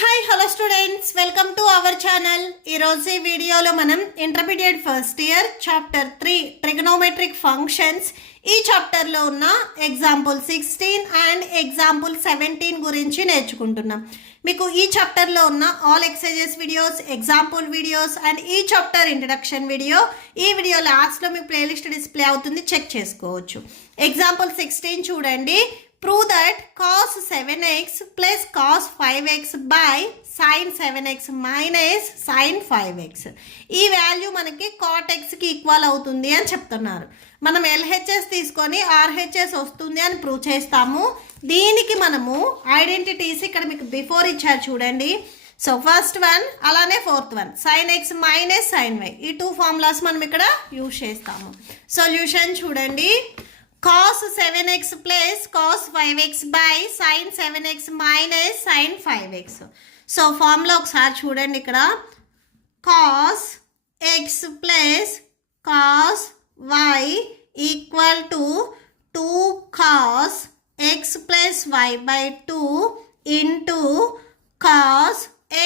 Hi hello students, welcome to our channel. ఈరోజు ఈ వీడియోలో మనం intermediate first year chapter 3 trigonometric functions ఈ చాప్టర్లో ఉన్న ఎగ్జాంపుల్ 16 అండ్ ఎగ్జాంపుల్ 17 గురించి నేర్చుకుంటున్నాం. మీకు ఈ చాప్టర్లో ఉన్న all exercises videos, example videos and ఈ చాప్టర్ ఇంట్రడక్షన్ వీడియో ఈ వీడియో లాస్ట్లో మీకు ప్లేలిస్ట్ డిస్ప్లే అవుతుంది, చెక్ చేసుకోవచ్చు. ఎగ్జాంపుల్ 16 చూడండి. Prove that cos 7x plus cos 5x by sin 7x minus sin 5x ఈ వాల్యూ మనకి cot xకి ఈక్వల్ అవుతుంది అని చెప్తున్నారు. మనం LHS తీసుకొని RHS వస్తుంది అని ప్రూవ్ చేస్తాము. దీనికి మనము ఐడెంటిటీస్ ఇక్కడ మీకు బిఫోర్ ఇచ్చారు చూడండి. సో ఫస్ట్ వన్ అలానే fourth one sin x minus sin y ఈ టూ ఫార్ములాస్ మనం ఇక్కడ యూజ్ చేస్తాము. సొల్యూషన్ చూడండి. cos 7x plus cos 5x by sin 7x minus sin 5x. So formula ఒకసారి చూడండి. ఇక్కడ cos x plus cos y equal to 2 cos x plus y by 2 into cos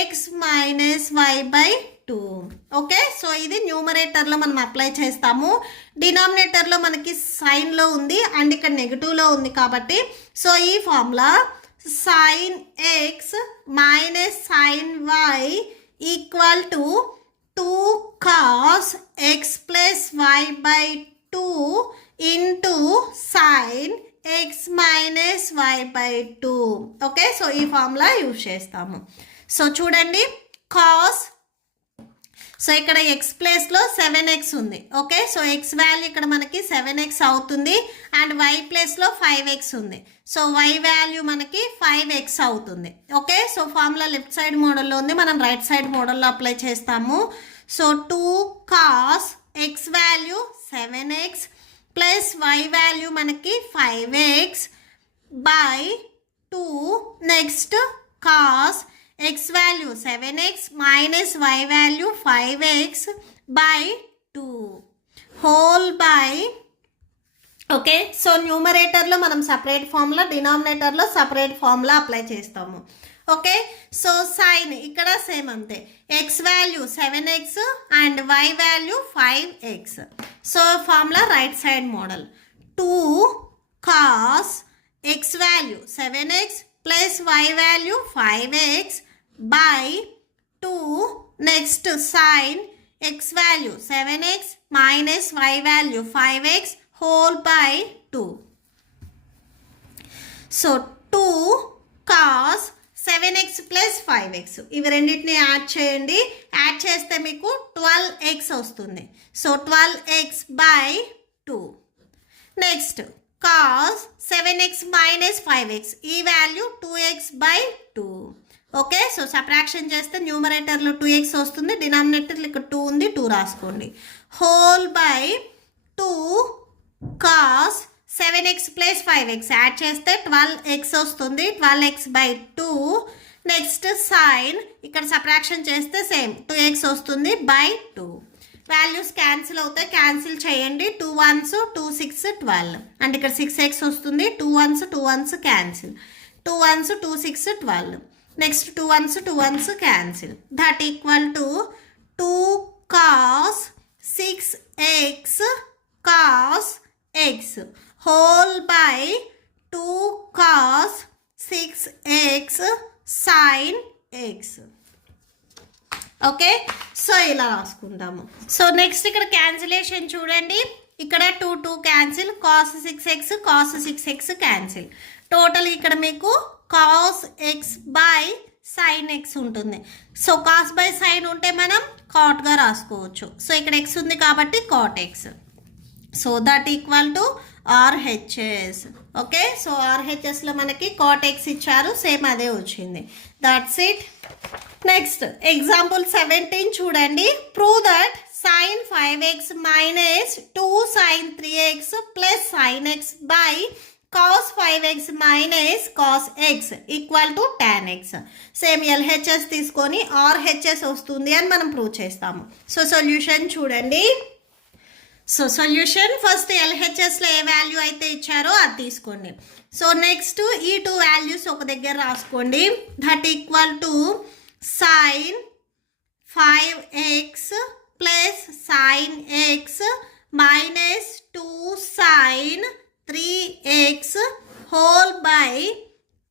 x minus y by 2. Okay, so ఇది న్యూమరేటర్లో మనం apply చేస్తాము. డినామినేటర్లో మనకి సైన్లో ఉంది and ఇక్కడ నెగిటివ్లో ఉంది కాబట్టి సో ఈ formula sin x minus sin y equal to 2 cos x plus y by 2 into sin x minus y by 2. Okay, so ఈ ఫార్ములా యూజ్ చేస్తాము. సో చూడండి, cos సో ఇక్కడ ఎక్స్ ప్లేస్లో 7x ఉంది. ఓకే, సో ఎక్స్ వాల్యూ ఇక్కడ మనకి 7x అవుతుంది and why ప్లేస్లో 5x ఉంది. సో వై వాల్యూ మనకి 5x అవుతుంది. Okay, so formula left side మోడల్లో ఉంది, మనం రైట్ సైడ్ మోడల్లో అప్లై చేస్తాము. So 2 cos x value 7x plus y value మనకి 5x by 2 next cos x value 7x minus y value 5x by 2 whole by. Okay, so న్యూమరేటర్లో మనం separate formula, డినామినేటర్లో separate formula apply చేస్తాము. Okay, so sine ఇక్కడ same అంతే, x value 7x and y value 5x. So formula right side model 2 cos x value 7x plus y value 5x by 2 next sin x value 7x minus y value 5x whole by 2. So 2 cos 7x plus 5x ఇవి రెండింటిని add చేయండి. Add చేస్తే మీకు 12x వస్తుంది. So 12x by 2 next cos 7x minus 5x ఈ value 2x by 2. Okay, so subtraction చేస్తే న్యూమరేటర్లో 2x వస్తుంది, డినామినేటర్లో ఇక్కడ 2 ఉంది, 2 రాసుకోండి. Whole by 2 cos 7x plus 5x add చేస్తే 12x వస్తుంది, 12x బై 2 నెక్స్ట్ సైన్ ఇక్కడ సబ్ట్రాక్షన్ చేస్తే సేమ్ 2x వస్తుంది బై 2. వాల్యూస్ క్యాన్సిల్ అవుతాయి, క్యాన్సిల్ చేయండి. 2 1s 2 6 12 అండ్ ఇక్కడ 6x వస్తుంది. 2 1s 2 1s cancel, 2 1s 2 6 12 next 2 1s 2 1s cancel. That equal to 2 cos 6x cos x whole by 2 cos 6x sin x. Okay, so ఇలా రాసుకుంటాము. So next ఇక్కడ cancellation చూడండి. ఇక్కడ 2 2 cancel, cos 6x cos 6x cancel. Total ఇక్కడ మీకు cos x by sin x ఉంటుంది. So cos by sin ఉంటే మనం cotగా రాసుకోవచ్చు. సో ఇక్కడ x ఉంది కాబట్టి cot x. So that equal to RHS. Okay, so RHSలో మనకి cot x ఇచ్చారు, సేమ్ అదే వచ్చింది. That's it. నెక్స్ట్ ఎగ్జాంపుల్ 17 చూడండి. Prove that sin 5x minus 2 sin 3x plus sin x by cos 5x minus cos x equal to tan x. Same LHS తీసుకొని RHS వస్తుంది అని మనం ప్రూవ్ చేస్తాము. So solution చూడండి. So solution first LHSలో ఏ value అయితే ఇచ్చారో అది తీసుకోండి. సో నెక్స్ట్ ఈ 2 వాల్యూస్ ఒక దగ్గర రాసుకోండి. That equal to sine 5x plus sine x minus 2 sine 3x whole by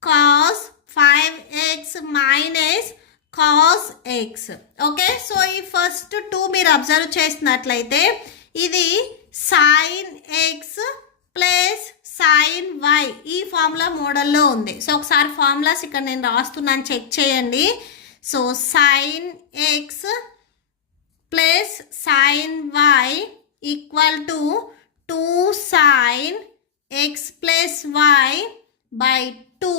cos 5x minus cos x. Okay, so ఈ ఫస్ట్ 2 మీరు అబ్జర్వ్ చేసినట్లయితే ఇది sine x plus sine y ఈ ఫార్ములా మోడల్లో ఉంది. సో ఒకసారి ఫార్ములాస్ ఇక్కడ నేను రాస్తున్నాను, చెక్ చేయండి. So sine x plus sine y equal to 2 sine x plus y by 2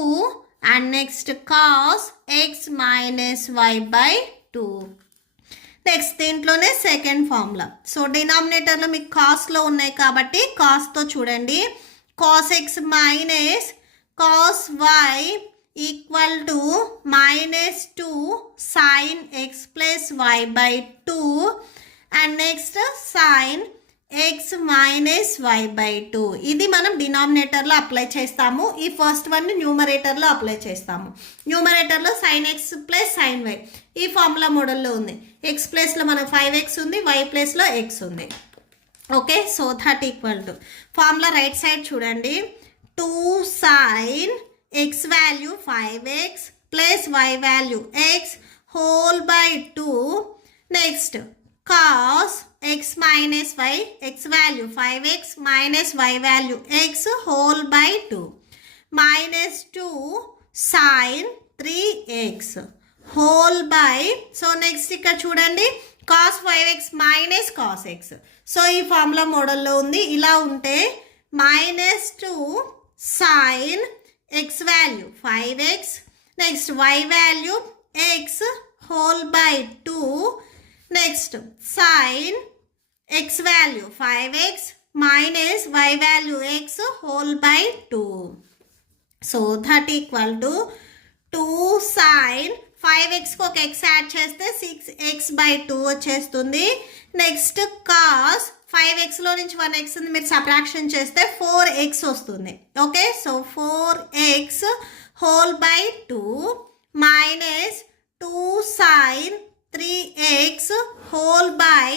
and next cos x minus y by 2. Next దీంట్లోనే సెకండ్ ఫార్ములా. సో డినామినేటర్లో మీకు కాస్ట్లో ఉన్నాయి కాబట్టి కాస్తో చూడండి. Cos x minus cos y equal to minus 2 sine x plus y by 2 and next sine x minus y by 2. ఇది మనం డినామినేటర్లో అప్లై చేస్తాము. ఈ ఫస్ట్ వన్ న్యూమరేటర్లో అప్లై చేస్తాము. న్యూమరేటర్లో sine x plus sine y ఈ ఫార్ములా మోడల్లో ఉంది. x ప్లేస్లో మనకు 5x ఉంది, y ప్లేస్లో x ఉంది. Okay, so that equal to formula right side చూడండి. 2 sine x value 5x plus y value x whole by 2 next cos x minus y x value 5x minus y value x whole by 2 minus 2 sine 3x whole by. So next ఇక్కడ చూడండి cos 5x minus cos x. So ఈ formula మోడల్లో ఉంది. ఇలా ఉంటే minus 2 sine x value 5x next y value x whole by 2 next sine x value 5x minus y value x whole by 2. So that equal to 2 sine 5xకి ఒక x add చేస్తే 6x by 2 వచ్చేస్తుంది. Next cos 5xలో నుంచి 1x మీరు subtraction చేస్తే 4x వస్తుంది. Okay, so 4x whole by 2 minus 2 sine 3x whole by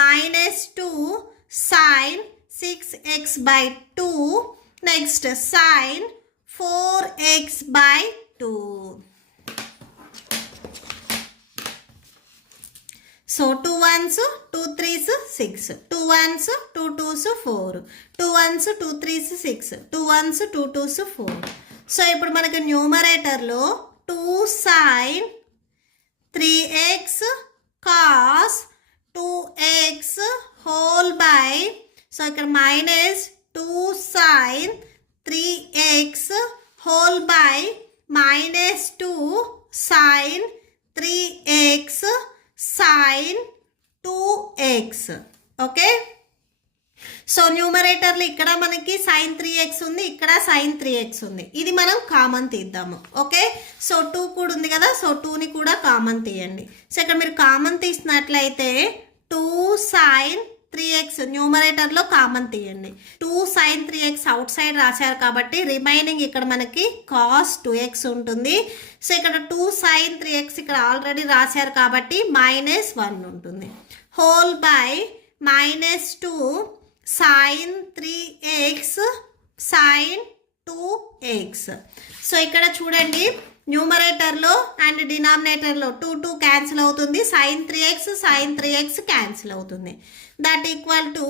minus 2 sine 6x by 2 next sine 4x by 2. So 2 1s 2 3s 6, 2 1s 2 2s 4, 2 1s 2 3s 6, 2 1s 2 2s 4. So ఇప్పుడు మనకు న్యూమరేటర్లో 2 sine 3x cos 2x whole by, so ఇక్కడ minus 2 sine 3x whole by minus 2 sine 3x sine 2x. Okay, so న్యూమరేటర్లో ఇక్కడ మనకి sign 3x ఉంది, ఇక్కడ sign 3x ఉంది. ఇది మనం కామన్ తీద్దాము. ఓకే, సో 2 కూడా ఉంది కదా, సో 2ని కూడా కామన్ తీయండి. సో ఇక్కడ మీరు కామన్ తీసినట్లయితే 2 సైన్ 3x న్యూమరేటర్లో కామన్ తీయండి. 2 సైన్ 3x అవుట్ సైడ్ రాశారు కాబట్టి రిమైనింగ్ ఇక్కడ మనకి కాస్ 2x ఉంటుంది. సో ఇక్కడ 2 సైన్ 3x ఇక్కడ ఆల్రెడీ రాశారు కాబట్టి మైనస్ 1 ఉంటుంది. Whole by minus 2 sine 3x sine 2x. So ఇక్కడ చూడండి న్యూమరేటర్లో అండ్ డినామినేటర్లో 2 2 క్యాన్సిల్ అవుతుంది. సైన్ 3x క్యాన్సిల్ అవుతుంది. That equal to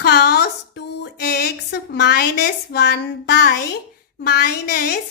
cos 2x minus 1 by minus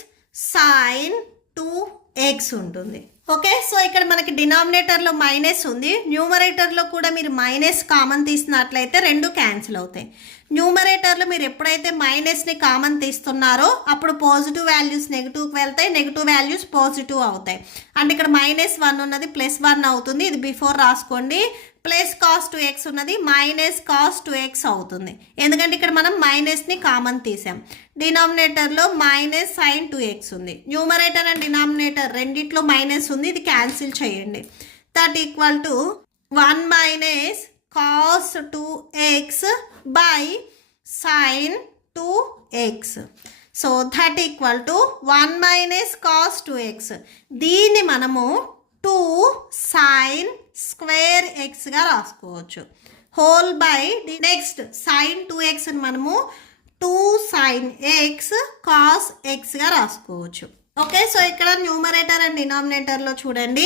sine 2x ఉంటుంది. ఓకే, సో ఇక్కడ మనకి డినామినేటర్లో మైనస్ ఉంది, న్యూమరేటర్లో కూడా మీరు మైనస్ కామన్ తీసినట్లయితే రెండు క్యాన్సిల్ అవుతాయి. న్యూమరేటర్లో మీరు ఎప్పుడైతే మైనస్ని కామన్ తీస్తున్నారో అప్పుడు పాజిటివ్ వాల్యూస్ నెగిటివ్కి వెళ్తాయి, నెగిటివ్ వాల్యూస్ పాజిటివ్ అవుతాయి. అంటే ఇక్కడ మైనస్ 1 ఉన్నది ప్లస్ 1 అవుతుంది, ఇది బిఫోర్ రాసుకోండి. ప్లస్ కాస్ 2x ఉన్నది మైనస్ కాస్ 2x అవుతుంది, ఎందుకంటే ఇక్కడ మనం మైనస్ని కామన్ తీసాం. డినామినేటర్లో మైనస్ సైన్ 2x ఉంది. న్యూమరేటర్ అండ్ డినామినేటర్ రెండిట్లో మైనస్ ఉంది, ఇది క్యాన్సిల్ చేయండి. That equal to 1 minus cos 2x by sine 2x. So that equal to 1 minus cos 2x. దీన్ని మనము 2 sin స్క్వేర్ ఎక్స్గా రాసుకోవచ్చు. Whole by next sin 2x మనము 2 sin x cos xగా రాసుకోవచ్చు. ఓకే, సో ఇక్కడ న్యూమరేటర్ అండ్ డినామినేటర్లో చూడండి.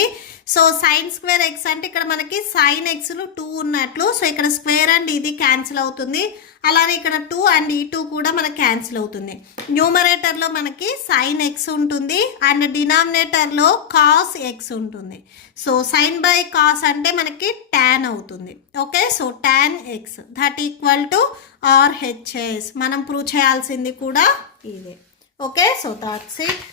సో సైన్ స్క్వేర్ ఎక్స్ అంటే ఇక్కడ మనకి సైన్ ఎక్స్లు 2 ఉన్నట్లు. సో ఇక్కడ స్క్వేర్ అండ్ ఇది క్యాన్సిల్ అవుతుంది. అలానే ఇక్కడ 2 అండ్ ఈ 2 కూడా మనకి క్యాన్సిల్ అవుతుంది. న్యూమరేటర్లో మనకి సైన్ ఎక్స్ ఉంటుంది అండ్ డినామినేటర్లో కాస్ ఎక్స్ ఉంటుంది. సో సైన్ బై కాస్ అంటే మనకి టాన్ అవుతుంది. Okay, so tan X that equal to RHS. మనం ప్రూవ్ చేయాల్సింది కూడా ఇదే. Okay, so that's it.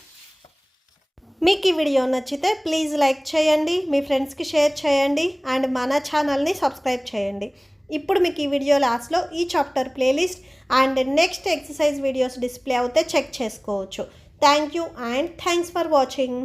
మీకు ఈ వీడియో నచ్చితే ప్లీజ్ లైక్ చేయండి, మీ ఫ్రెండ్స్కి షేర్ చేయండి అండ్ మన ఛానల్ని సబ్స్క్రైబ్ చేయండి. ఇప్పుడు మీకు ఈ వీడియో లాస్ట్లో ఈ chapter playlist and next exercise videos display అవుతే చెక్ చేసుకోవచ్చు. Thank you and thanks for watching.